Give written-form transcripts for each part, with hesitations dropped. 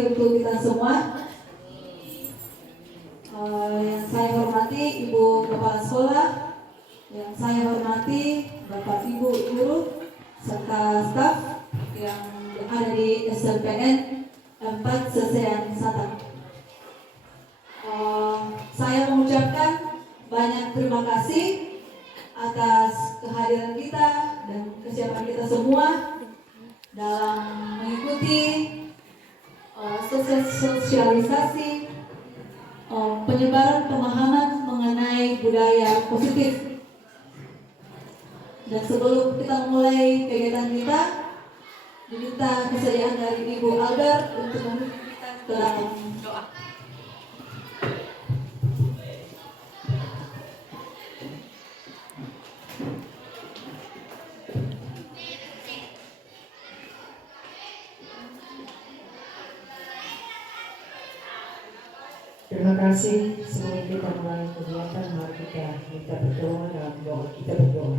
Untuk kita semua, yang saya hormati Ibu Kepala Sekolah, yang saya hormati Bapak Ibu Guru serta staf yang ada di SLPN 4 Sesean Satan. Saya mengucapkan banyak terima kasih atas kehadiran kita dan kesiapan kita semua dalam mengikuti sosialisasi penyebaran pemahaman mengenai budaya positif. Dan sebelum kita mulai kegiatan kita, diminta kesediaan dari Ibu Albert untuk memimpin kita ke dalam doa. Terima kasih. Sebelum kita mulai kegiatan, mari kita minta berdoa dalam doa. Kita berdoa.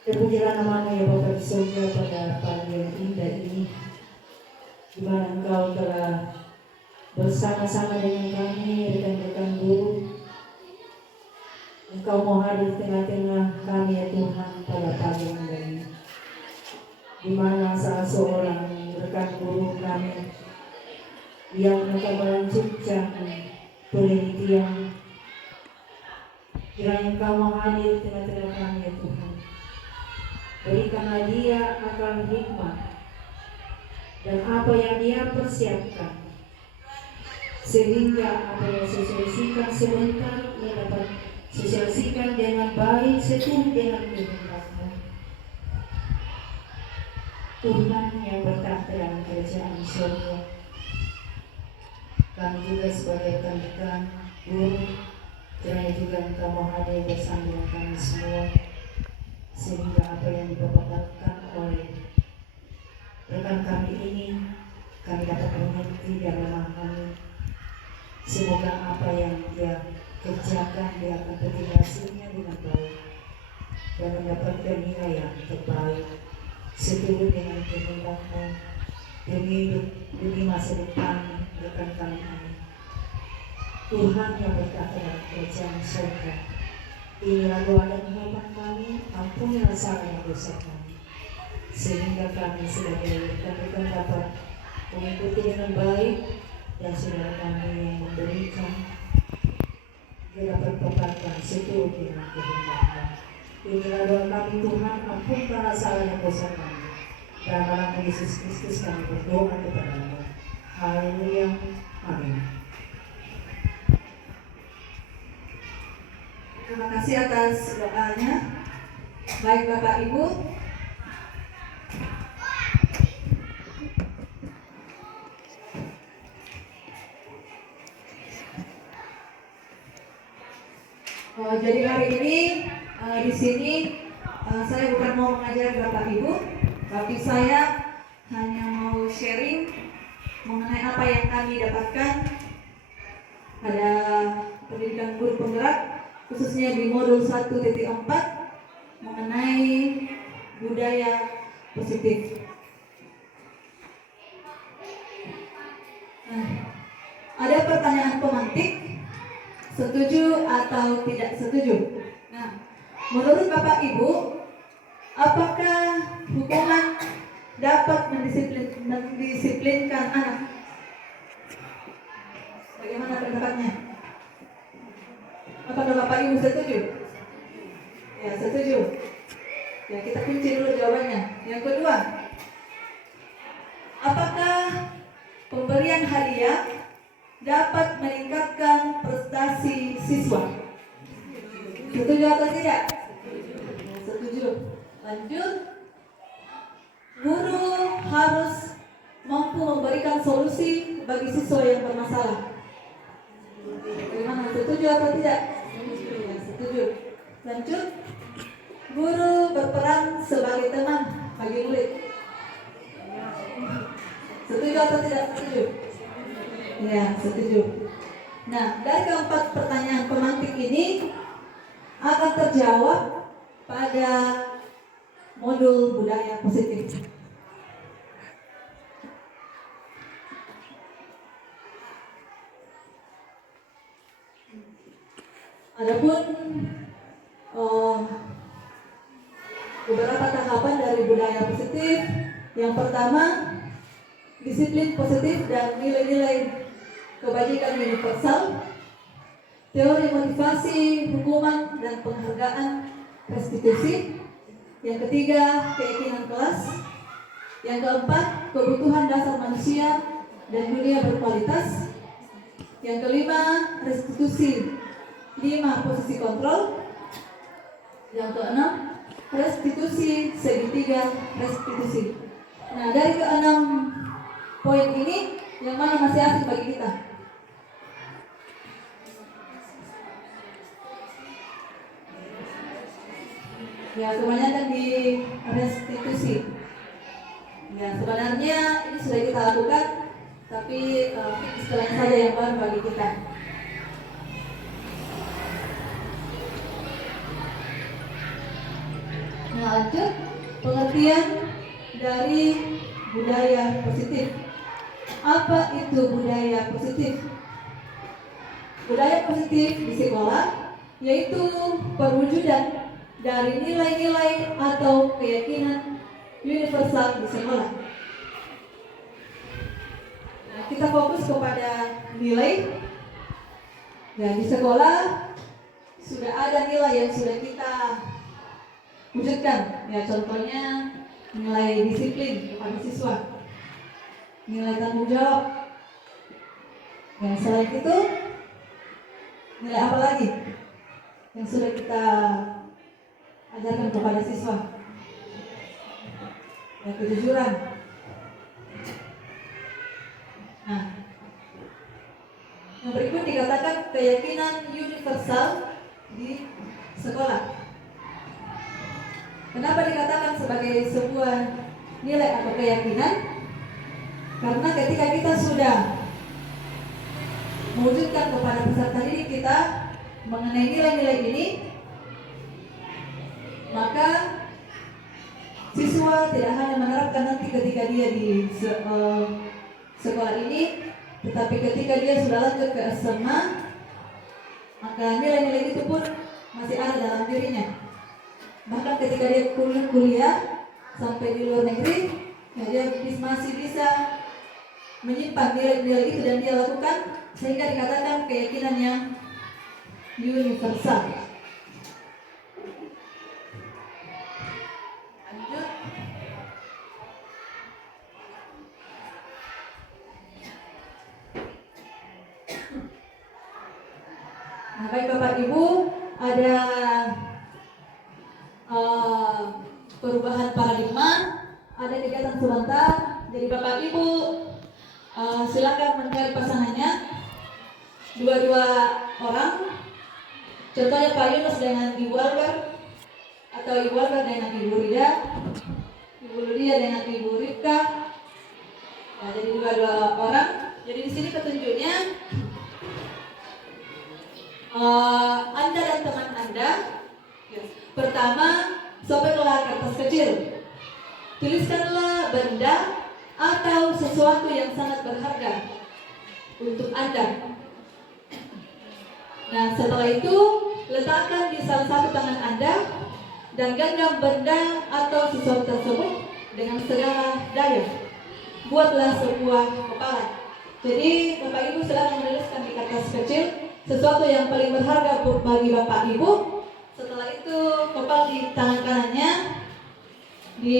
Terpujilah nama-Mu ya Bapa di surga pada pagi yang indah ini, di mana Engkau telah bersama-sama dengan kami, rekan-rekan guru. Engkau mau hadir di tengah-tengah kami ya Tuhan pada pagi yang indah ini, di mana salah seorang rekan guru kami yang mereka melanjutkan penelitian, kiranya Engkau mau hadir di tengah-tengah kami ya Tuhan. Berikanlah dia akal hikmah dan apa yang dia persiapkan, sehingga apa yang sosialisasikan sebentar ia dapat sosialisasikan dengan baik sesuai dengan kehendak-Mu. Tuhan yang bertahta dalam kerajaan surga, kami juga sebagai rekan-rekan guru, kiranya juga Engkau mau hadir bersama dengan kami semua, sehingga apa yang dipaparkan oleh rekan kami ini kami dapat mengerti dan memahami. Semoga apa yang dia kerjakan dia akan petik hasilnya dengan baik dan mendapatkan nilai yang terbaik seturut dengan kehendak-Mu demi masa depan rekan kami ini. Tuhan yang berkata dalam kerajaan surga, inilah doa dan harapan kami, ampunilah salah yang dosa kami, sehingga kami sebagai rekan-rekan dapat mengikuti dengan baik, dan saudara kami yang memberikan dia dapat paparkan seturut dengan kehendak-Mu. Inilah doa kami Tuhan, ampunkanlah salah dan dosa kami. Dalam nama Yesus Kristus kami berdoa kepada-Mu. Haleluya. Amin. Terima kasih atas doanya. Baik Bapak Ibu, jadi hari ini di sini saya bukan mau mengajar Bapak Ibu, tapi saya hanya mau sharing mengenai apa yang kami dapatkan pada pendidikan guru penggerak, khususnya di modul 1.4 mengenai budaya positif. Ada pertanyaan pemantik, setuju atau tidak setuju? Nah, menurut Bapak Ibu, apakah hukuman dapat mendisiplinkan anak? Bagaimana pendapatnya? Apakah Bapak Ibu setuju? Ya, setuju. Ya, kita kunci dulu jawabannya. Yang kedua, apakah pemberian hadiah dapat meningkatkan prestasi siswa? Setuju atau tidak? Setuju. Lanjut. Guru harus mampu memberikan solusi bagi siswa yang bermasalah. Bagaimana? Setuju atau tidak? Ya, setuju. Lanjut. Guru berperan sebagai teman bagi murid. Setuju atau tidak setuju? Ya, setuju. Nah, dari keempat pertanyaan pemantik ini akan terjawab pada modul budaya positif. Adapun eh, beberapa tahapan dari budaya positif. Yang pertama, disiplin positif dan nilai-nilai kebajikan universal, teori motivasi, hukuman, dan penghargaan restitusi. Yang ketiga, keyakinan kelas. Yang keempat, kebutuhan dasar manusia dan dunia berkualitas. Yang kelima, restitusi 5 posisi kontrol. Yang keenam, restitusi segitiga restitusi. Nah, dari keenam poin ini, yang mana masih asing bagi kita? Ya, kebanyakan di restitusi. Ya, sebenarnya ini sudah kita lakukan, tapi istilahnya saja yang baru bagi kita. Nah, lanjut pengertian dari budaya positif. Apa itu budaya positif? Budaya positif di sekolah yaitu perwujudan dari nilai-nilai atau keyakinan universal di sekolah. Nah, kita fokus kepada nilai. Ya, di sekolah sudah ada nilai yang sudah kita wujudkan. Ya, contohnya nilai disiplin kepada siswa, nilai tanggung jawab. Yang selain itu, nilai apa lagi yang sudah kita ajarkan kepada siswa? Ya, kejujuran. Nah, yang berikut dikatakan keyakinan universal di sekolah. Kenapa dikatakan sebagai sebuah nilai atau keyakinan? Karena ketika kita sudah mewujudkan kepada peserta didik kita mengenai nilai-nilai ini, maka siswa tidak hanya menerapkan nanti ketika dia di sekolah ini, tetapi ketika dia sudah lanjut ke SMA, maka nilai-nilai itu pun masih ada dalam dirinya. Bahkan ketika dia kuliah sampai di luar negeri, ya dia masih bisa menyimpan nilai-nilai itu dan dia lakukan, sehingga dikatakan keyakinan yang universal. Lanjut. Nah, baik Bapak Ibu, ada perubahan paradigma, ada kegiatan sebentar. Jadi Bapak Ibu silakan mencari pasangannya, 2 orang. Contohnya Pak Yunus dengan Ibu Albert, atau Ibu Albert dengan Ibu Rida, Ibu Lydia dengan Ibu Ripka. Nah, jadi 2 orang. Jadi di sini petunjuknya, Anda dan teman Anda. Pertama, sobeklah kertas kecil. Tuliskanlah benda atau sesuatu yang sangat berharga untuk Anda. Nah, setelah itu letakkan di salah satu tangan Anda dan genggam benda atau sesuatu tersebut dengan segala daya. Buatlah sebuah kepala. Jadi Bapak Ibu silakan menuliskan di kertas kecil sesuatu yang paling berharga bagi Bapak Ibu. Setelah itu kepal di tangan kanannya, di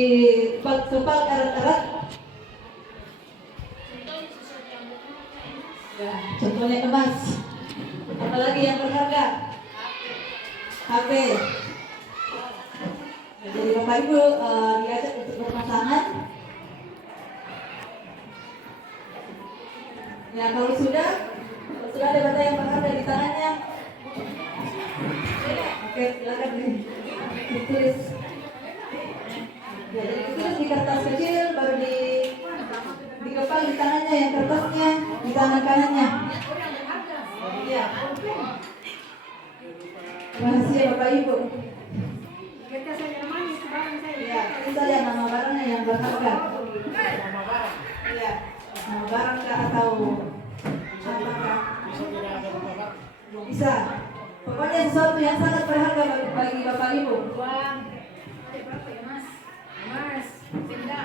kepal erat-erat. Ya, contohnya emas. Apalagi yang berharga? HP. Ya, jadi Bapak Ibu diajak untuk berpasangan. Ya, kalau sudah ada benda yang berharga di tangannya, oke, silakan ditulis. Ya, jadi ditulis di kertas kecil, baru dikepal di tangannya, yang kertasnya di tangan kanannya. Ya. Rahasia Bapak Ibu. Ya, ini saja nama barangnya yang berharga. Ya, nama barang atau apakah? Bisa. Pokoknya sesuatu yang sangat berharga bagi Bapak Ibu. Uang. Ada berapa ya, Mas? Mas, benda.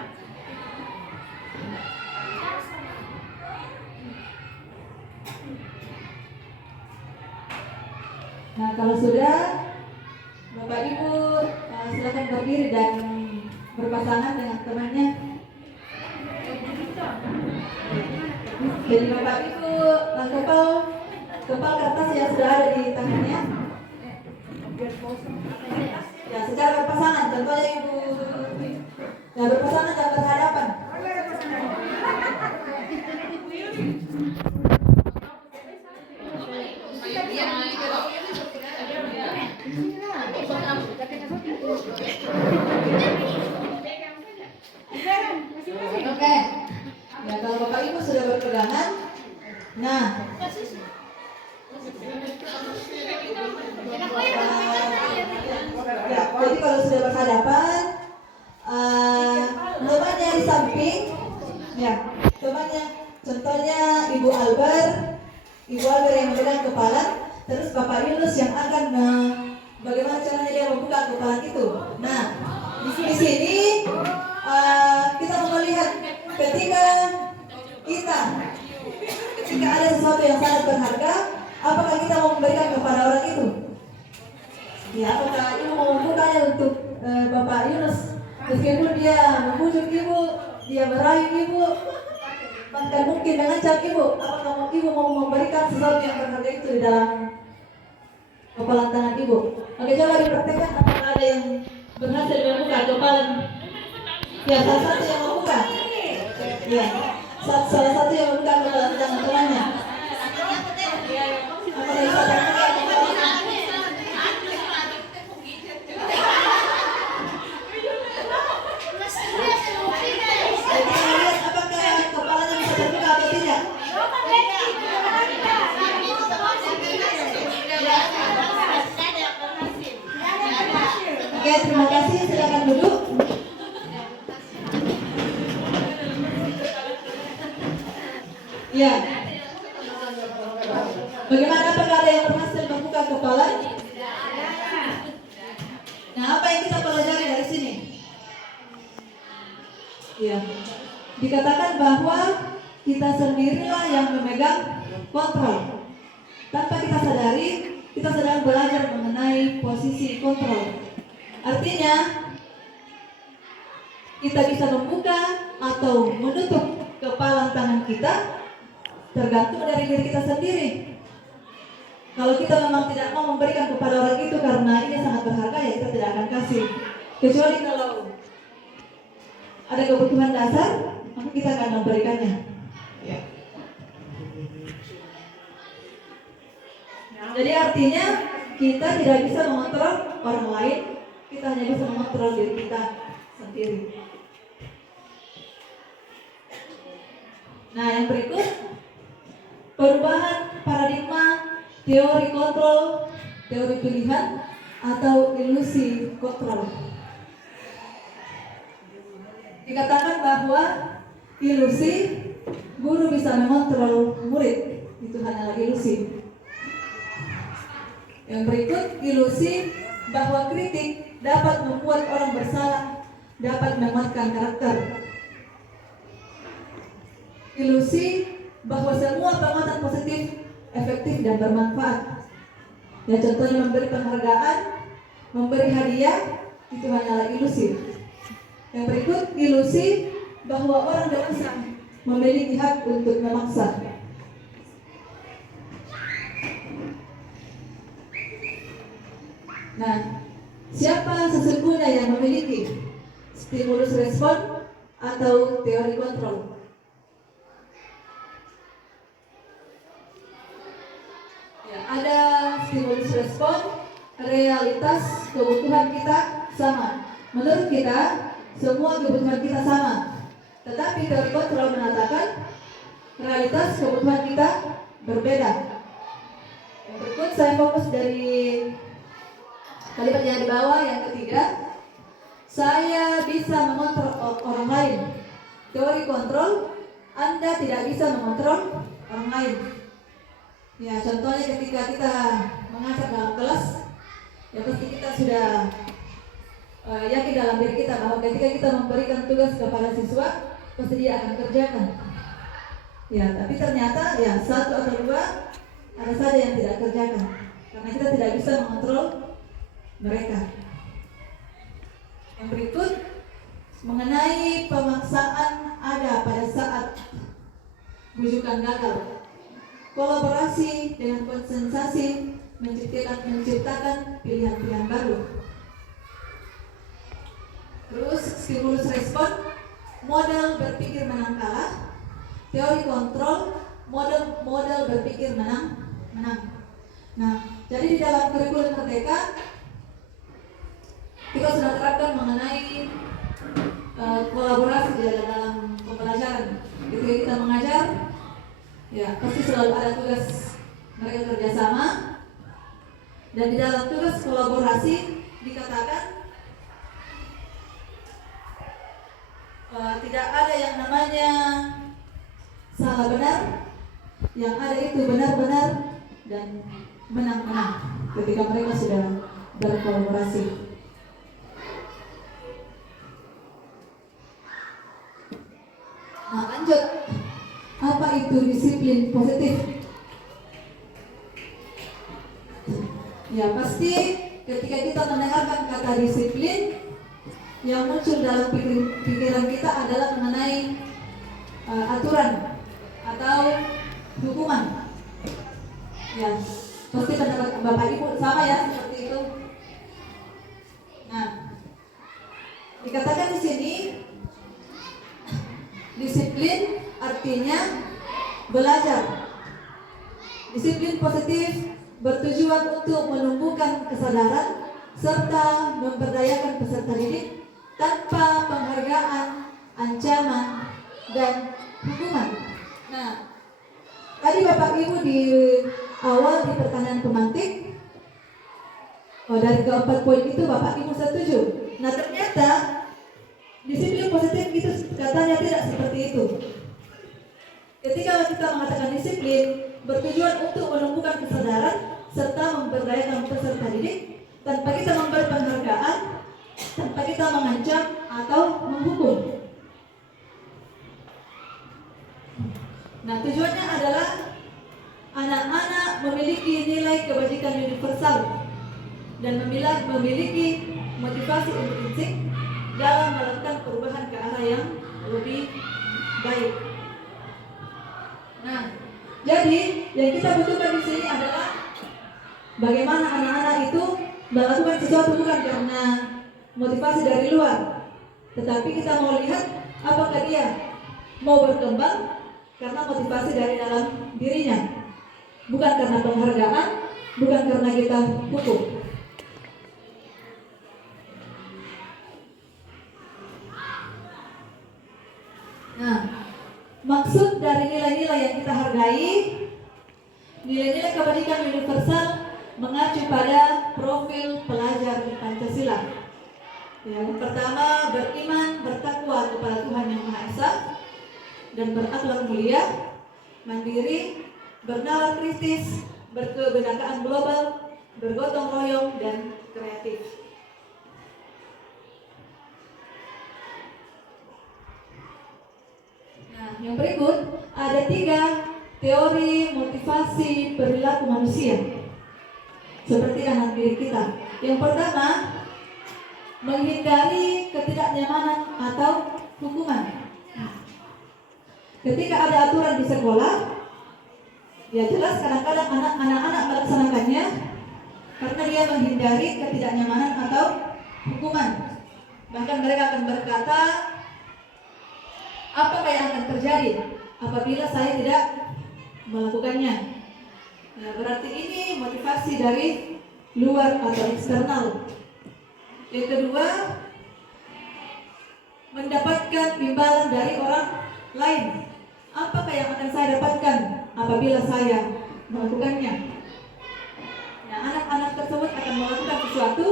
Nah, kalau sudah, Bapak Ibu silakan berdiri dan berpasangan dengan temannya. Jadi Bapak Ibu kepal kertas yang sudah ada di tangannya. Ya, secara berpasangan, contohnya Ibu. Ya, berpasangan dan berhadapan. Oke. Ya, kalau Bapak Ibu sudah berpegangan, nah, ya, jadi kalau sudah berhadapan, temannya di samping, ya, temannya, contohnya Ibu Albert yang memegang kepala, terus Bapak Yunus yang akan bagaimana caranya dia membuka kepala itu. Nah, di sini kita mau melihat ketika ada sesuatu yang sangat berharga, apakah kita mau memberikan kepada orang itu? Ya, apakah Ibu mau membukanya untuk Bapak Yunus? Meskipun dia membujuk Ibu, dia meraih Ibu, bahkan mungkin mengancam Ibu, apakah Ibu mau memberikan sesuatu yang berharga itu di dalam kepalan tangan Ibu? Oke, coba dipraktekkan apakah ada yang berhasil membuka kepalan. Ya, salah satu yang membuka. Ya, salah satu yang membuka kepalan tangan temannya. Apakah bisa terbuka kepalan? Kita lihat apakah kepalanya bisa terbuka atau tidak. Oke, terima kasih. Silakan duduk. Ya. Bagaimana, apakah ada yang berhasil membuka kepala? Nah, apa yang kita pelajari dari sini? Ya. Dikatakan bahwa kita sendirilah yang memegang kontrol. Tanpa kita sadari, kita sedang belajar mengenai posisi kontrol. Artinya, kita bisa membuka atau menutup kepalan tangan kita tergantung dari diri kita sendiri. Kalau kita memang tidak mau memberikan kepada orang itu karena ini sangat berharga, ya kita tidak akan kasih. Kecuali kalau ada kebutuhan dasar, maka kita akan memberikannya. Ya. Jadi artinya kita tidak bisa mengontrol orang lain, kita hanya bisa mengontrol diri kita sendiri. Nah, yang berikut, perubahan paradigma teori kontrol, teori pilihan, atau ilusi kontrol. Dikatakan bahwa ilusi guru bisa mengontrol murid, itu hanyalah ilusi. Yang berikut, ilusi bahwa kritik dapat membuat orang bersalah, dapat menguatkan karakter. Ilusi bahwa semua penguatan positif efektif dan bermanfaat. Ya, contohnya memberi penghargaan, memberi hadiah, itu hanyalah ilusi. Yang berikut, ilusi bahwa orang dewasa memiliki hak untuk memaksa. Nah, siapa sesungguhnya yang memiliki stimulus respon atau teori kontrol? Ada stimulus respon, realitas kebutuhan kita sama. Menurut kita, semua kebutuhan kita sama. Tetapi teori kontrol mengatakan realitas kebutuhan kita berbeda. Yang berikut saya fokus dari kalimat yang di bawah, yang ketiga. Saya bisa mengontrol orang lain. Teori kontrol, Anda tidak bisa mengontrol orang lain. Ya, contohnya ketika kita mengajar dalam kelas, ya pasti kita sudah yakin dalam diri kita bahwa ketika kita memberikan tugas kepada siswa, pasti dia akan kerjakan. Ya, tapi ternyata ya satu atau dua ada saja yang tidak kerjakan, karena kita tidak bisa mengontrol mereka. Yang berikut mengenai pemaksaan ada pada saat bujukan gagal. Kolaborasi dengan konsensasi menciptakan pilihan-pilihan baru. Terus stimulus respon, model berpikir menang kalah, teori kontrol, model berpikir menang. Nah, jadi di dalam kurikulum Merdeka kita sudah terapkan mengenai kolaborasi di dalam pembelajaran. Ketika kita mengajar, ya pasti selalu ada tugas mereka kerjasama, dan di dalam tugas kolaborasi dikatakan tidak ada yang namanya salah benar, yang ada itu benar-benar dan menang-menang ketika mereka sudah berkolaborasi. Nah, lanjut. Apa itu disiplin positif? Ya, pasti ketika kita mendengarkan kata disiplin, yang muncul dalam pikiran kita adalah mengenai aturan atau hukuman. Ya, pasti pendapat Bapak Ibu sama ya seperti itu. Nah, dikatakan di sini disiplin artinya belajar. Disiplin positif bertujuan untuk menumbuhkan kesadaran serta memberdayakan peserta didik tanpa penghargaan, ancaman, dan hukuman. Nah, tadi Bapak Ibu di awal di pertanyaan pemantik, dari keempat poin itu Bapak Ibu setuju. Nah, ternyata disiplin positif itu katanya tidak seperti itu. Ketika kita mengatakan disiplin bertujuan untuk menumbuhkan kesadaran serta memberdayakan peserta didik tanpa kita memberi penghargaan, tanpa kita mengancam atau menghukum. Nah, tujuannya adalah anak-anak memiliki nilai kebajikan universal dan memiliki motivasi intrinsik dalam melakukan perubahan ke arah yang lebih baik. Nah, jadi yang kita butuhkan di sini adalah bagaimana anak-anak itu melakukan sesuatu bukan karena motivasi dari luar, tetapi kita mau lihat apakah dia mau berkembang karena motivasi dari dalam dirinya, bukan karena penghargaan, bukan karena kita hukum. Nah, maksud dari nilai-nilai yang kita hargai, nilai-nilai kebajikan universal mengacu pada profil pelajar Pancasila. Yang pertama, beriman, bertakwa kepada Tuhan Yang Maha Esa dan berakhlak mulia, mandiri, bernalar kritis, berkebinekaan global, bergotong royong, dan kreatif. Nah, yang berikut ada 3 teori motivasi perilaku manusia seperti anak diri kita. Yang pertama, menghindari ketidaknyamanan atau hukuman. Ketika ada aturan di sekolah, ya jelas kadang-kadang anak-anak melaksanakannya karena dia menghindari ketidaknyamanan atau hukuman. Bahkan mereka akan berkata, apa yang akan terjadi apabila saya tidak melakukannya? Nah, berarti ini motivasi dari luar atau eksternal. Yang kedua, mendapatkan imbalan dari orang lain. Apakah yang akan saya dapatkan apabila saya melakukannya? Nah, anak-anak tersebut akan melakukan sesuatu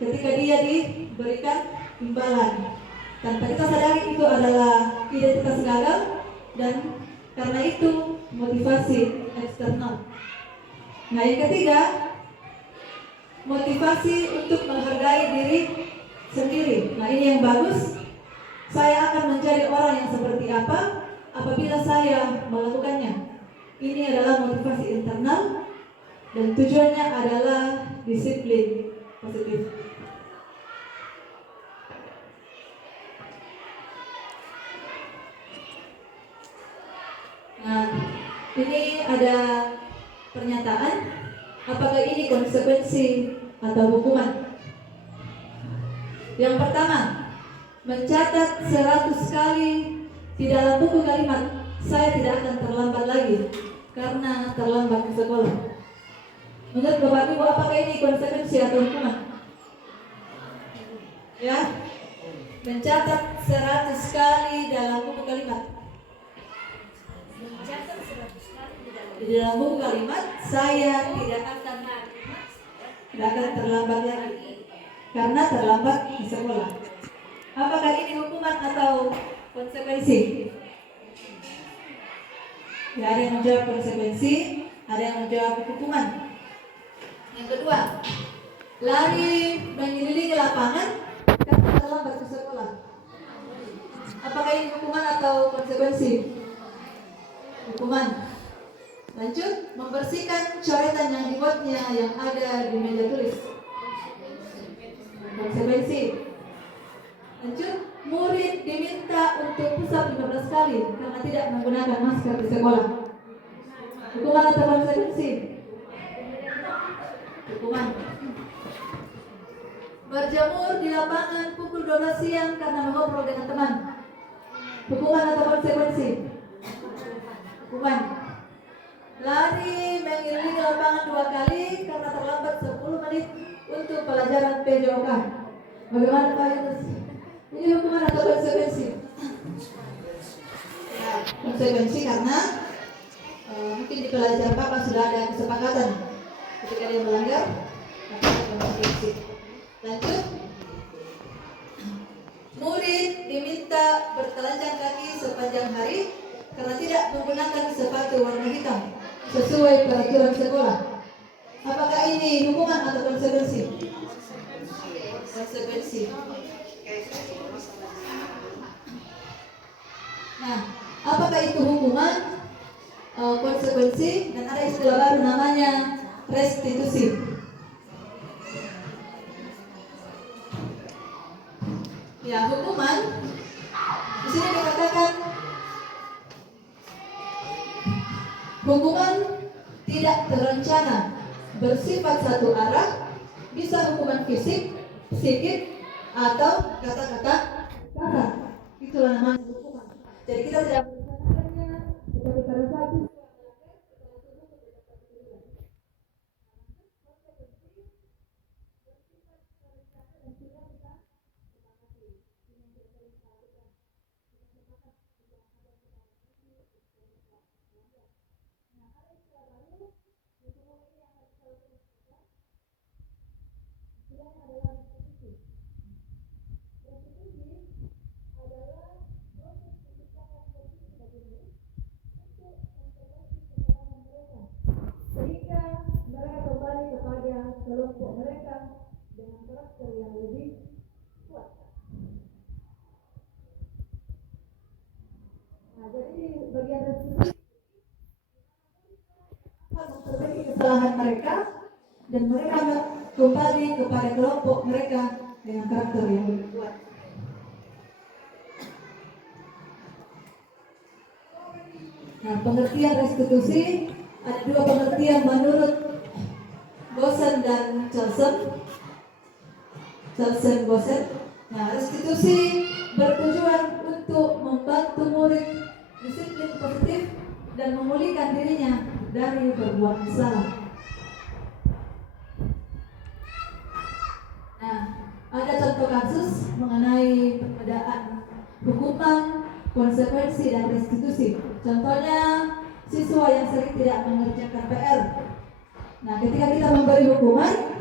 ketika dia diberikan imbalan. Tanpa kita sadari itu adalah identitas gagal, dan karena itu motivasi eksternal. Nah, yang ketiga, motivasi untuk menghargai diri sendiri. Nah, ini yang bagus. Saya akan menjadi orang yang seperti apa apabila saya melakukannya. Ini adalah motivasi internal dan tujuannya adalah disiplin positif. Nah, ini ada pernyataan, apakah ini konsekuensi atau hukuman? Yang pertama, mencatat 100 kali di dalam buku kalimat, saya tidak akan terlambat lagi karena terlambat ke sekolah. Menurut Bapak Ibu, apakah ini konsekuensi atau hukuman? Ya, mencatat 100 kali dalam buku kalimat. Di dalam buku kalimat, saya tidak akan terlambat lagi karena terlambat di sekolah. Apakah ini hukuman atau konsekuensi? Ya, ada yang menjawab konsekuensi, ada yang menjawab hukuman. Yang kedua, lari mengelilingi lapangan karena terlambat ke sekolah. Apakah ini hukuman atau konsekuensi? Hukuman. Lanjut, membersihkan coretan yang dibuatnya yang ada di meja tulis. Konsekuensi. Lanjut, murid diminta untuk pusap 15 kali karena tidak menggunakan masker di sekolah. Hukuman atau konsekuensi? Hukuman. Berjemur di lapangan pukul 12 siang karena mengobrol dengan teman. Hukuman atau konsekuensi? Hukuman. Lari mengelilingi lapangan 2 kali karena terlambat 10 menit untuk pelajaran PJOK. Bagaimana Pak Yunus? Ini hukuman atau konsekuensi? Ya, konsekuensi karena mungkin di pelajaran Bapak sudah ada kesepakatan ketika dia melanggar, maka ada konsekuensi. Lanjut, murid diminta bertelanjang kaki sepanjang hari karena tidak menggunakan sepatu warna hitam sesuai peraturan sekolah. Apakah ini hukuman atau konsekuensi? Konsekuensi. Nah, apakah itu hukuman, konsekuensi, dan ada istilah baru namanya restitusi. Ya, hukuman di sini dikatakan hukuman tidak terencana, bersifat satu arah, bisa hukuman fisik, psikik, atau kata-kata kasar. Itulah namanya hukuman. Jadi kita tidak merencanakannya, tetapi pada saat itu sehingga mereka kembali kepada kelompok mereka dengan karakter yang lebih kuat. Nah, jadi bagian restitusi memperbaiki kesalahan mereka dan mereka kembali kepada kelompok mereka dengan karakter yang lebih kuat. Nah, pengertian restitusi ada 2 pengertian menurut Gosen dan Gosen. Nah, restitusi bertujuan untuk membantu murid disiplin positif dan memulihkan dirinya dari berbuat salah. Nah, ada contoh kasus mengenai perbedaan hukuman, konsekuensi, dan restitusi. Contohnya, siswa yang sering tidak mengerjakan PR. Nah, ketika kita memberi hukuman,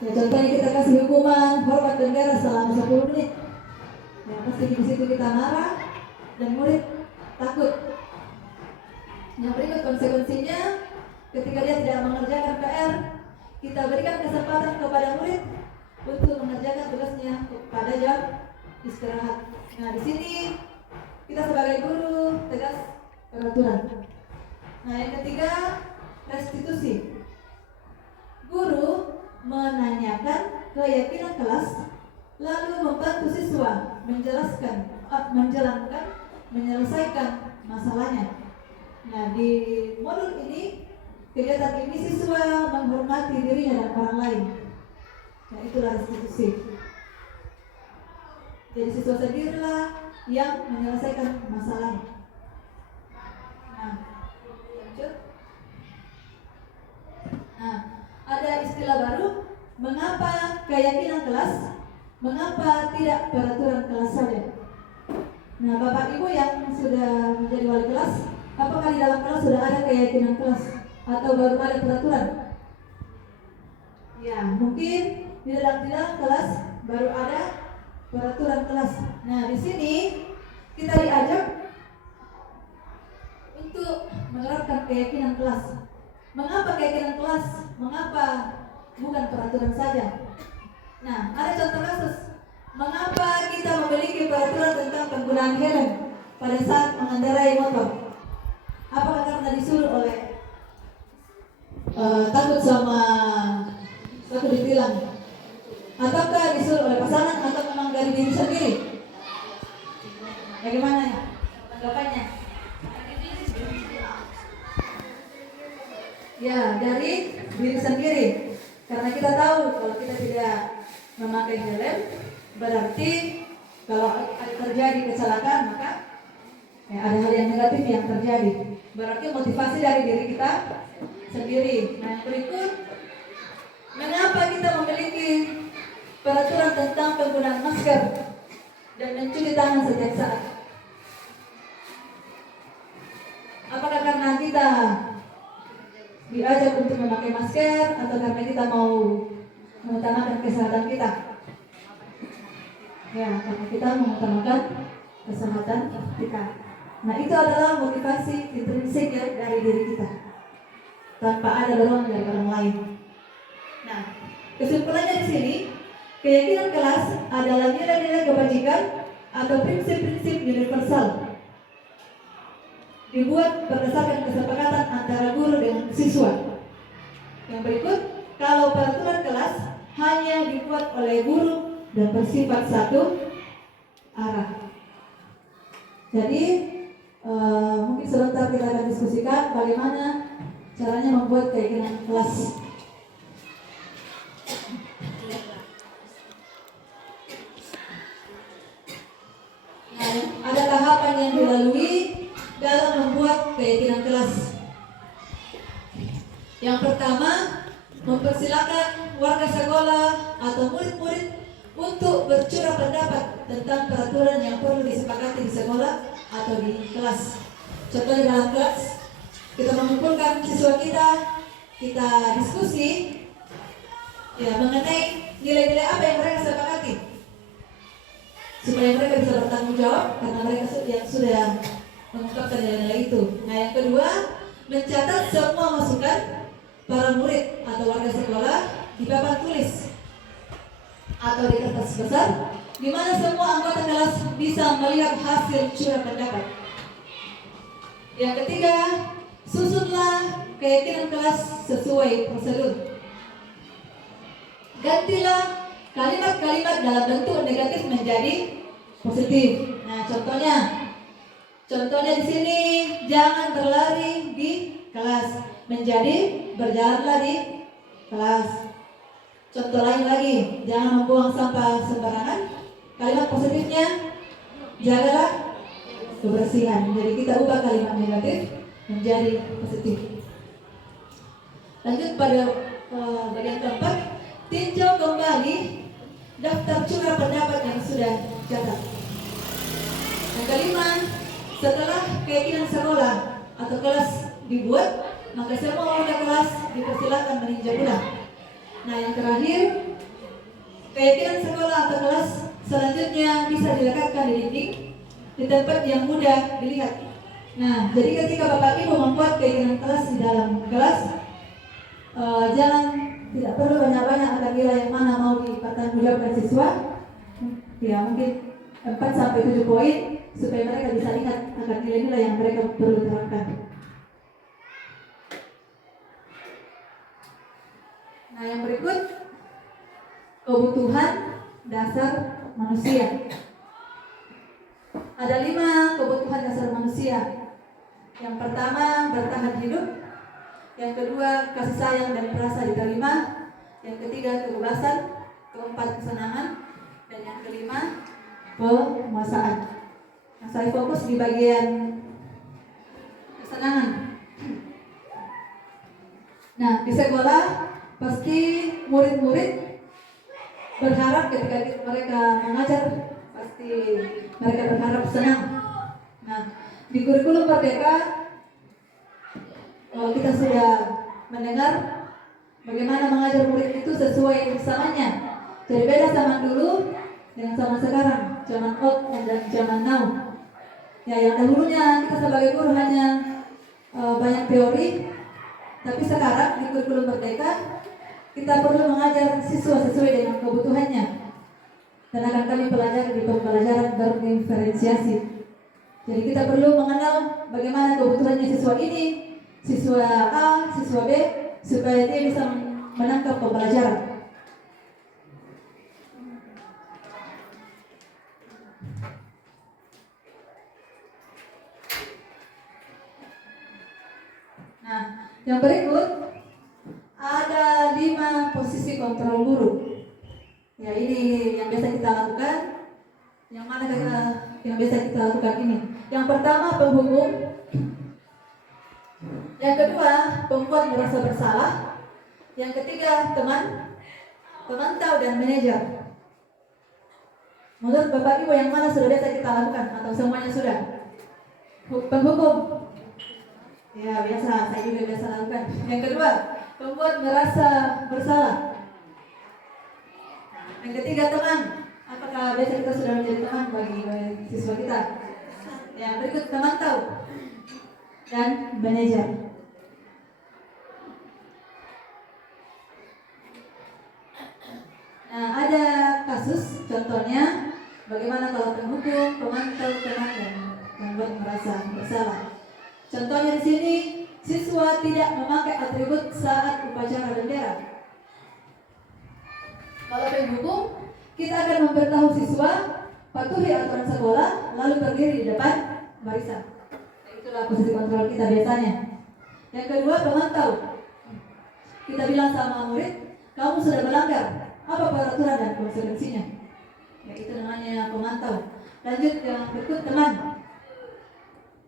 ya contohnya kita kasih hukuman hormat bendera selama 10 menit. Ya, pasti di situ kita marah dan murid takut. Yang berikut konsekuensinya, ketika dia tidak mengerjakan PR, kita berikan kesempatan kepada murid untuk mengerjakan tugasnya pada jam istirahat. Nah, di sini kita sebagai guru tegas peraturan. Nah, yang ketiga, restitusi. Guru menanyakan keyakinan kelas, lalu membantu siswa menyelesaikan masalahnya. Nah, di modul ini, kegiatan ini siswa menghormati dirinya dan orang lain. Nah, itulah restitusi. Jadi siswa sendirilah yang menyelesaikan masalahnya. Nah, lanjut. Nah, ada istilah baru, mengapa keyakinan kelas, mengapa tidak peraturan kelas saja. Nah, Bapak Ibu yang sudah menjadi wali kelas, apakah di dalam kelas sudah ada keyakinan kelas atau baru ada peraturan? Ya, mungkin di dalam kelas baru ada peraturan kelas. Nah, di sini kita diajak untuk menerapkan keyakinan kelas. Mengapa keyakinan kelas? Mengapa bukan peraturan saja? Nah, ada contoh kasus. Mengapa kita memiliki peraturan tentang penggunaan helm pada saat mengendarai motor? Apakah karena disuruh oleh takut ditilang? Ataukah disuruh oleh pasangan atau memang dari diri sendiri? Bagaimana ya tanggapannya? Ya, dari diri sendiri. Karena kita tahu kalau kita tidak memakai helm, berarti kalau terjadi kecelakaan maka ada hal yang negatif yang terjadi. Berarti motivasi dari diri kita sendiri. Nah, yang berikut, mengapa kita memiliki peraturan tentang penggunaan masker dan mencuci tangan setiap saat? Apakah karena kita diajak untuk memakai masker atau karena kita mau mengutamakan kesehatan kita? Ya, karena kita mengutamakan kesehatan kita. Nah, itu adalah motivasi intrinsik ya dari diri kita, tanpa ada dorongan dari orang lain. Nah, kesimpulannya di sini, keyakinan kelas adalah nilai-nilai kebajikan atau prinsip-prinsip universal dibuat berdasarkan kesepakatan antara guru dengan siswa. Yang berikut, kalau peraturan kelas hanya dibuat oleh guru dan bersifat satu arah. Jadi mungkin sebentar kita akan diskusikan bagaimana caranya membuat keyakinan kelas. Nah, ada tahapan yang dilalui dalam membuat keyakinan kelas. Yang pertama, mempersilakan warga sekolah atau murid-murid untuk bercurah pendapat tentang peraturan yang perlu disepakati di sekolah atau di kelas. Contohnya dalam kelas, kita mengumpulkan siswa kita diskusi ya mengenai nilai-nilai apa yang mereka sepakati, supaya mereka bisa bertanggung jawab karena mereka yang sudah mengungkapkan nilai-nilai itu. Nah, yang kedua, mencatat semua masukan para murid atau warga sekolah di papan tulis atau di kertas besar, di mana semua anggota kelas bisa melihat hasil curah pendapat. Yang ketiga, susunlah keyakinan kelas sesuai prosedur. Gantilah kalimat-kalimat dalam bentuk negatif menjadi positif. Nah, contohnya di sini, jangan berlari di kelas, menjadi berjalanlah di kelas. Contoh lain lagi, jangan membuang sampah sembarangan. Kalimat positifnya, jagalah kebersihan. Jadi kita ubah kalimat negatif menjadi positif. Lanjut pada bagian keempat, tinjau kembali daftar curah pendapat yang sudah dicatat. Yang kelima, setelah keyakinan sekolah atau kelas dibuat, maka semua warga kelas dipersilakan meninjau ulang. Nah, yang terakhir, keyakinan sekolah atau kelas selanjutnya bisa dilekatkan di dinding di tempat yang mudah dilihat. Nah, jadi ketika Bapak Ibu membuat keyakinan kelas di dalam kelas, jangan Tidak perlu banyak-banyak akan nilai yang mana mau dipertanggungjawabkan siswa. Ya mungkin 4 sampai 7 poin supaya mereka bisa ingat akan nilai-nilai yang mereka perlu terapkan. Nah, yang berikut kebutuhan dasar manusia. Ada 5 kebutuhan dasar manusia. Yang pertama, bertahan hidup. Yang kedua, kasih sayang dan rasa diterima. Yang ketiga, kebebasan. Keempat, kesenangan. Dan yang kelima, penguasaan. Nah, saya fokus di bagian kesenangan. Nah, di sekolah pasti murid-murid berharap ketika mereka mengajar, pasti mereka berharap senang. Nah, di kurikulum Merdeka kita sudah mendengar bagaimana mengajar murid itu sesuai zamannya. Jadi beda zaman dulu dengan zaman sekarang, zaman old dan zaman now. Ya, yang dahulunya kita sebagai guru hanya banyak teori, tapi sekarang di kurikulum Merdeka kita perlu mengajar siswa sesuai dengan kebutuhannya. Dan akan kami pelajari di pembelajaran berdiferensiasi. Jadi kita perlu mengenal bagaimana kebutuhannya siswa ini, siswa A, siswa B, supaya dia bisa menangkap pembelajaran. Nah, yang berikut ada 5 posisi kontrol guru. Ya, ini yang biasa kita lakukan. Yang mana yang biasa kita lakukan ini? Yang pertama, penghukum. Yang kedua, pembuat merasa bersalah. Yang ketiga, teman, pemantau dan manajer. Menurut Bapak Ibu, yang mana sudah biasa kita lakukan atau semuanya sudah? Penghukum. Ya, biasa, saya juga biasa lakukan. Yang kedua, pembuat merasa bersalah. Yang ketiga, teman. Apakah biasa kita sudah menjadi teman bagi siswa kita? Yang berikut, pemantau dan manajer. Nah, ada kasus contohnya bagaimana kalau penghukum, pemantau, teman dan membuat merasa bersalah. Contohnya di sini, siswa tidak memakai atribut saat upacara bendera. Kalau penghukum, kita akan memberitahu siswa patuhi aturan sekolah, lalu berdiri di depan barisan. Itulah posisi kontrol kita biasanya. Yang kedua, pemantau. Kita bilang sama murid, kamu sudah melanggar. Apa peraturan dan konsekuensinya? Ya, itu namanya pemantau. Lanjut yang berikut, teman.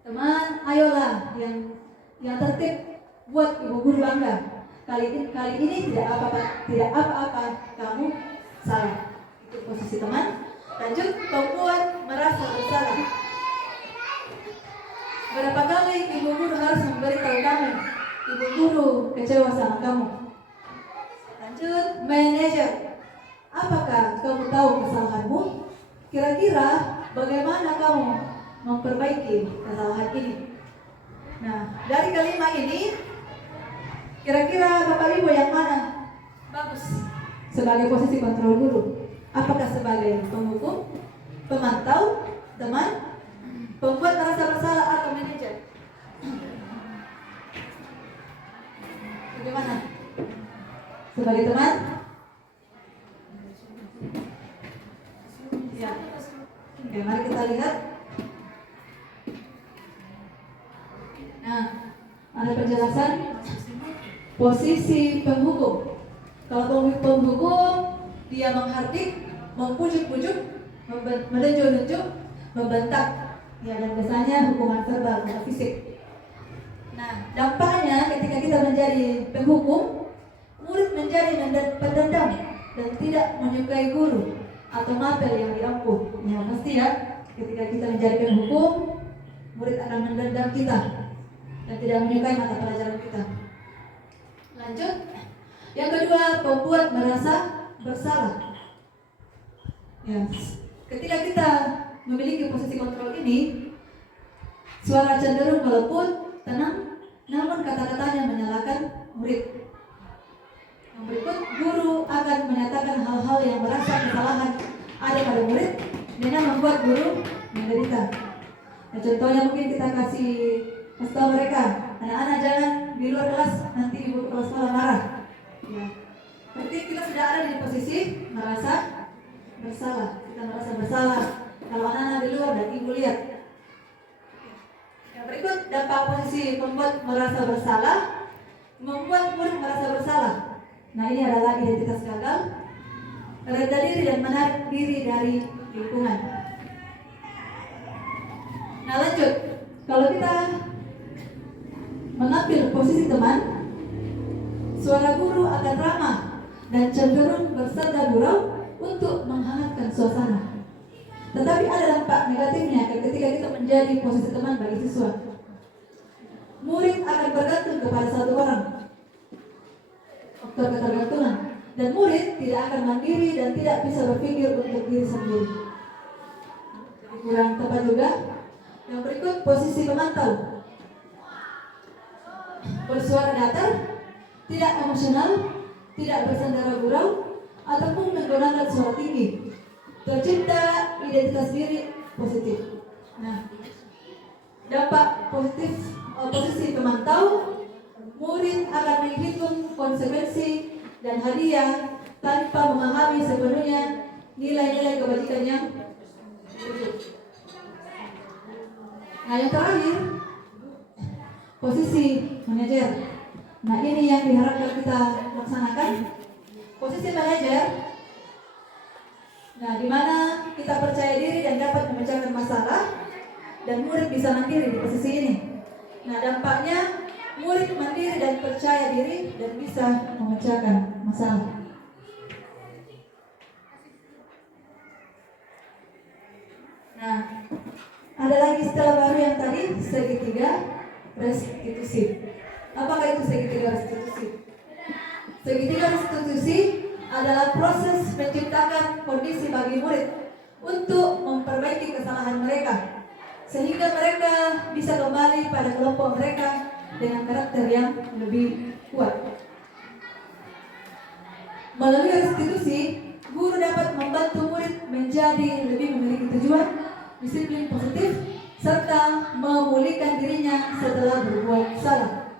Teman, ayolah yang tertib, buat ibu guru bangga. Kali ini tidak apa-apa kamu salah. Itu posisi teman. Lanjut, pembuat merasa bersalah. Berapa kali ibu guru harus memberitahu kamu, ibu guru kecewa sama kamu. Lanjut, manajer. Apakah kamu tahu kesalahanmu? Kira-kira bagaimana kamu memperbaiki kesalahan ini? Nah, dari kelima ini, kira-kira Bapak Ibu yang mana bagus sebagai posisi kontrol guru? Apakah sebagai penghukum, pemantau, teman, pembuat merasa bersalah atau manajer? Bagaimana? Sebagai teman? Ya. Oke, mari kita lihat. Nah, ada penjelasan posisi penghukum. Kalau penghukum, dia menghardik, mempujuk-pujuk, menunjuk-nunjuk, membentak. Ya, dan biasanya hukuman verbal atau fisik. Nah, dampaknya ketika kita menjadi penghukum, murid menjadi pendendam dan tidak menyukai guru atau mapel yang diampuh. Ya, mesti ya, ketika kita menjadi penghukum, murid akan mendendam kita dan tidak menyukai mata pelajaran kita. Lanjut, yang kedua, pembuat merasa bersalah. Ya, ketika kita memiliki posisi kontrol ini, suara cenderung walaupun tenang, namun kata-katanya menyalahkan murid. Berikut guru akan menyatakan hal-hal yang merasa kesalahan ada pada murid dengan membuat guru menderita. Nah, contohnya mungkin kita kasih tahu mereka, anak-anak jangan di luar kelas, nanti ibu kepala sekolah marah. Ya. Berarti kita sudah ada di posisi merasa bersalah. Kita merasa bersalah kalau anak-anak di luar dan ibu lihat. Yang berikut dampak posisi membuat merasa bersalah, membuat murid merasa bersalah. Nah, ini adalah identitas gagal, rendah diri dan menarik diri dari lingkungan. Nah, lanjut. Kalau kita mengambil posisi teman, suara guru akan ramah dan cenderung bersenda gurau untuk menghangatkan suasana. Tetapi ada dampak negatifnya ketika kita menjadi posisi teman bagi siswa. Murid akan bergantung kepada satu orang, faktor ketergantungan, dan murid tidak akan mandiri dan tidak bisa berpikir untuk diri sendiri. Jadi kurang tepat juga. Yang berikut posisi pemantau. Bersuara datar, tidak emosional, tidak bersandara gurau, ataupun menggunakan suara tinggi. Tercipta identitas diri positif. Nah, dampak positif posisi pemantau, murid akan menghitung konsekuensi dan hadiah tanpa memahami sepenuhnya nilai-nilai kebajikan yang wujud. Nah, yang terakhir, posisi manajer. Nah, ini yang diharapkan kita laksanakan. Posisi manajer, nah, di mana kita percaya diri dan dapat memecahkan masalah, dan murid bisa mandiri di posisi ini. Nah, dampaknya murid mandiri dan percaya diri dan bisa memecahkan masalah. Nah, ada lagi istilah baru yang tadi, segitiga restitusi. Apakah itu segitiga restitusi? Segitiga restitusi adalah proses menciptakan kondisi bagi murid untuk memperbaiki kesalahan mereka, sehingga mereka bisa kembali pada kelompok mereka dengan karakter yang lebih kuat. Melalui restitusi, guru dapat membantu murid menjadi lebih memiliki tujuan, disiplin positif, serta memulihkan dirinya setelah berbuat salah.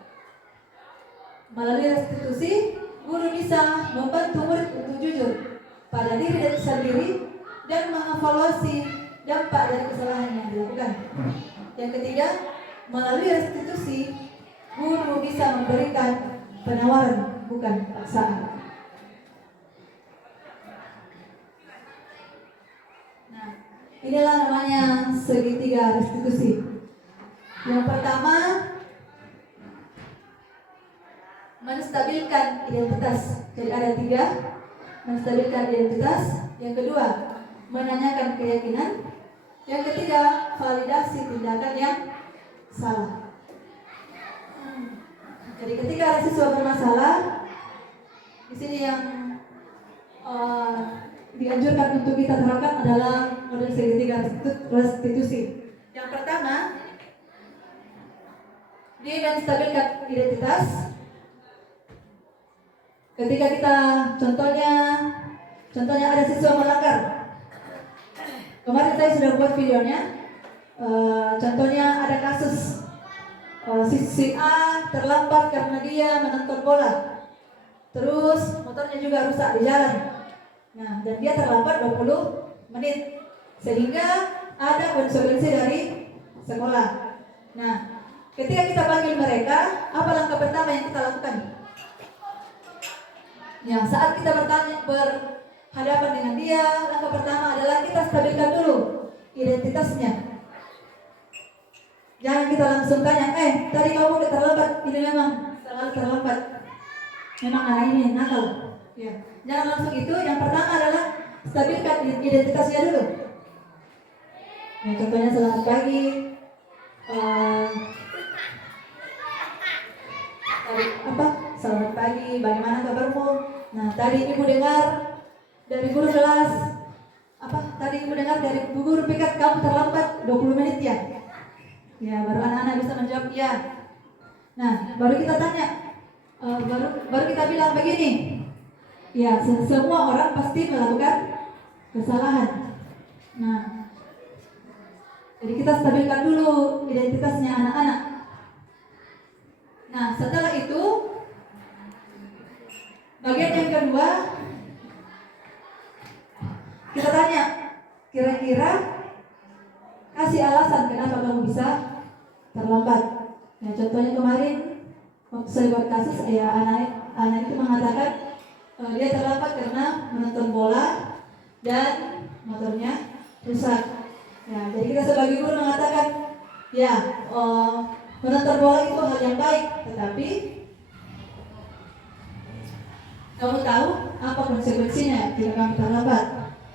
Melalui restitusi, guru bisa membantu murid untuk jujur pada diri dan sendiri dan mengevaluasi dampak dari kesalahan yang dilakukan. Yang ketiga, melalui restitusi, guru bisa memberikan penawaran, bukan paksaan. Nah, inilah namanya segitiga restitusi. Yang pertama, menstabilkan identitas. Jadi ada 3, menstabilkan identitas. Yang kedua, menanyakan keyakinan. Yang ketiga, validasi tindakan yang salah. Jadi ketika ada siswa bermasalah, di sini yang dianjurkan untuk kita terapkan adalah model segitiga restitusi. Yang pertama, dia menstabilkan identitas. Ketika kita contohnya ada siswa melanggar. Kemarin saya sudah buat videonya. Contohnya ada kasus si A terlambat karena dia menonton bola. Terus motornya juga rusak di jalan. Nah, dan dia terlambat 20 menit. Sehingga ada konsekuensi dari sekolah. Nah, ketika kita panggil mereka, apa langkah pertama yang kita lakukan? Ya, saat kita berhadapan dengan dia, langkah pertama adalah kita stabilkan dulu identitasnya. Jangan kita langsung tanya, tadi kamu terlambat, ini memang selalu terlambat. Memang anak ini nakal. Ya, jangan langsung itu. Yang pertama adalah stabilkan identitasnya dulu. Ya, contohnya selamat pagi. Selamat pagi, bagaimana kabarmu? Nah, tadi ibu dengar dari guru kelas tadi ibu dengar dari bu guru piket kamu terlambat 20 menit ya? Ya, baru anak-anak bisa menjawab iya. Nah, baru kita tanya, baru kita bilang begini, Ya, semua orang pasti melakukan kesalahan. Nah, jadi kita stabilkan dulu identitasnya anak-anak. Nah, setelah itu bagian yang kedua kita tanya, kira-kira kasih alasan kenapa kamu bisa terlambat. Nah, contohnya kemarin waktu saya buat kasus, ya anak itu mengatakan dia terlambat karena menonton bola dan motornya rusak. Ya, jadi kita sebagai guru mengatakan, ya menonton bola itu hal yang baik, tetapi kamu tahu apa konsekuensinya jika kamu terlambat?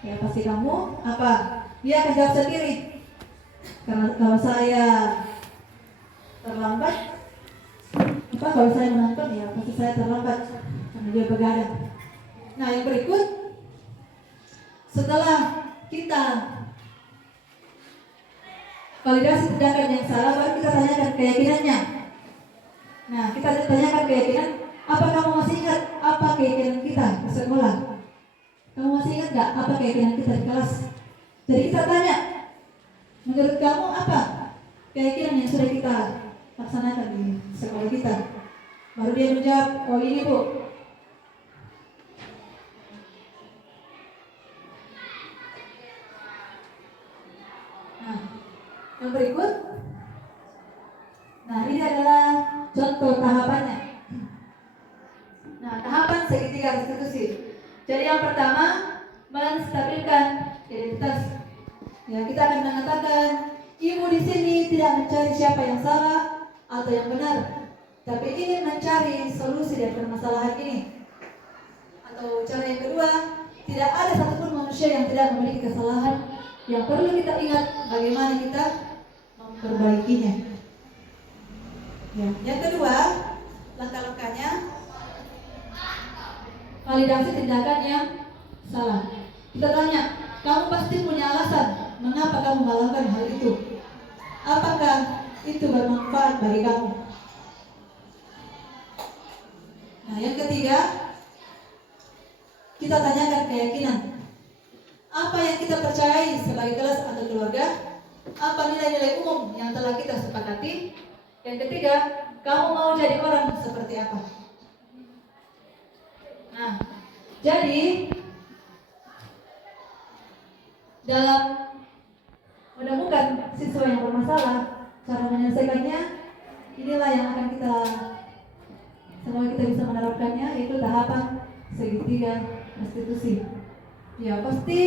Ya pasti kamu apa? Dia akan jawab sendiri. Karena kalau saya terlambat, kalau saya menonton ya pasti saya terlambat karena dia begadang. Nah, yang berikut, setelah kita validasi tindakan yang salah, baru kita tanyakan keyakinannya. Nah, kita tanyakan keyakinan. Apa kamu masih ingat apa keyakinan kita di sekolah? Kamu masih ingat nggak apa keyakinan kita di kelas? Jadi kita tanya, menurut kamu apa keyakinan yang sudah kita laksanakan di sekolah kita? Baru dia menjawab, oh ini bu. Nah, yang berikut, nah ini adalah contoh tahapannya. Nah, tahapan segitiga restitusi. Jadi yang pertama, menstabilkan identitas. Ya, kita akan mengatakan, ibu di sini tidak mencari siapa yang salah atau yang benar, tapi ingin mencari solusi dari permasalahan ini. Atau cara yang kedua, tidak ada satupun manusia yang tidak memiliki kesalahan. Yang perlu kita ingat bagaimana kita memperbaikinya. Ya. Yang kedua, langkah-langkahnya, validasi tindakan yang salah. Kita tanya, kamu pasti punya alasan mengapa kamu melakukan hal itu. Apakah itu bermanfaat bagi kamu? Nah, yang ketiga, kita tanyakan keyakinan. Apa yang kita percayai sebagai kelas atau keluarga? Apa nilai-nilai umum yang telah kita sepakati? Yang ketiga, kamu mau jadi orang seperti apa? Nah, jadi dalam menemukan siswa yang bermasalah, cara menyelesaikannya inilah yang akan kita, semoga kita bisa menerapkannya, yaitu tahapan segitiga restitusi. Ya, pasti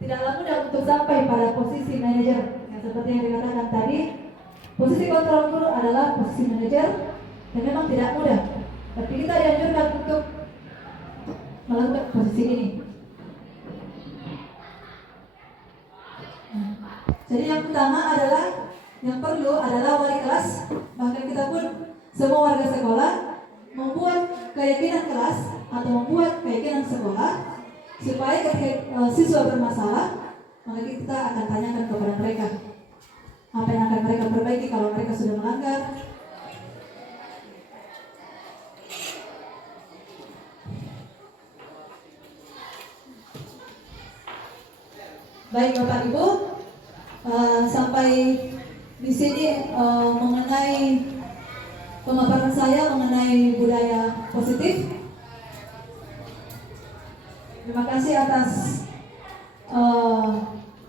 tidaklah mudah untuk sampai pada posisi manajer. Ya, seperti yang dikatakan tadi, posisi kontrol guru adalah posisi manajer dan memang tidak mudah. Tapi kita dianjurkan untuk melakukan posisi ini. Jadi yang utama adalah, yang perlu adalah wali kelas, bahkan kita pun semua warga sekolah membuat keyakinan kelas atau membuat keyakinan sekolah supaya ketika siswa bermasalah, maka kita akan tanyakan kepada mereka apa yang akan mereka perbaiki kalau mereka sudah melanggar. Baik Bapak Ibu, sampai di sini mengenai pemaparan saya mengenai budaya positif. Terima kasih atas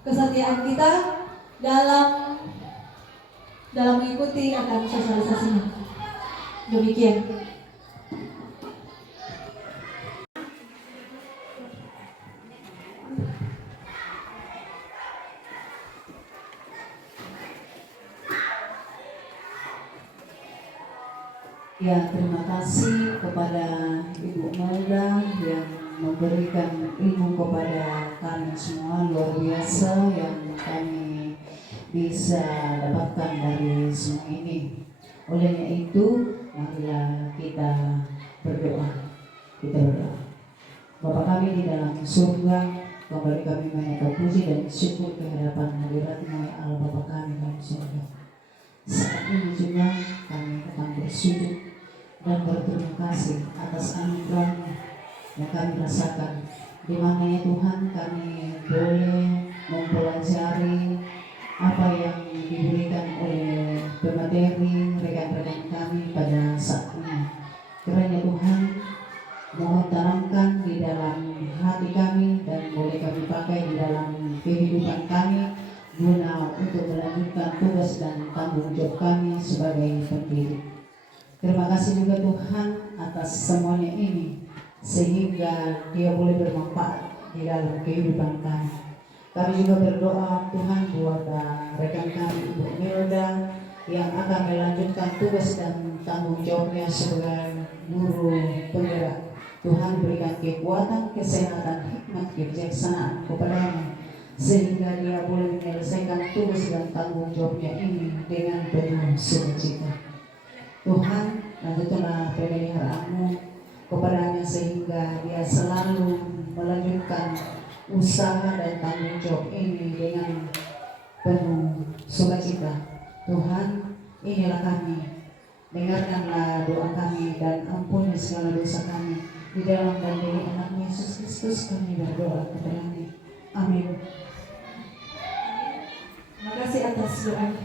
kesetiaan kita dalam mengikuti akan sosialisasinya. Demikian. Ya, terima kasih kepada Ibu Melda yang memberikan ilmu kepada kami semua, luar biasa yang kami bisa dapatkan dari semua ini. Olehnya itu, marilah kita berdoa. Kita berdoa. Bapa kami di dalam surga, kembali kami menaikkan puji dan syukur ke hadapan hadirat-Mu ya Allah Bapa kami dalam surga. Saat ini juga kami akan bersujud dan berterima kasih atas anugerah-Mu yang kami rasakan, di mana ya Tuhan kami boleh mempelajari apa yang diberikan oleh pemateri rekan-rekan kami pada saat ini. Kiranya Tuhan mohon tanamkan di dalam hati kami dan boleh kami pakai di dalam kehidupan kami guna untuk melanjutkan tugas dan tanggung jawab kami sebagai pendidik. Terima kasih juga Tuhan atas semuanya ini sehingga dia boleh bermanfaat di dalam kehidupan kami. Kami juga berdoa Tuhan buat rekan kami Ibu Melda yang akan melanjutkan tugas dan tanggung jawabnya sebagai guru penggerak. Tuhan berikan kekuatan, kesehatan, hikmat, kebijaksanaan kepadanya sehingga dia boleh menyelesaikan tugas dan tanggung jawabnya ini dengan penuh sukacita. Tuhan, lanjutkanlah pemeliharaanmu kepadanya sehingga dia selalu melanjutkan usaha dan tanggung jawab ini dengan penuh sukacita. Tuhan, inilah kami, dengarkanlah doa kami dan ampuni segala dosa kami. Di dalam dan diri anak Yesus Kristus kami berdoa kepada-Mu. Amin. Terima kasih atas doanya.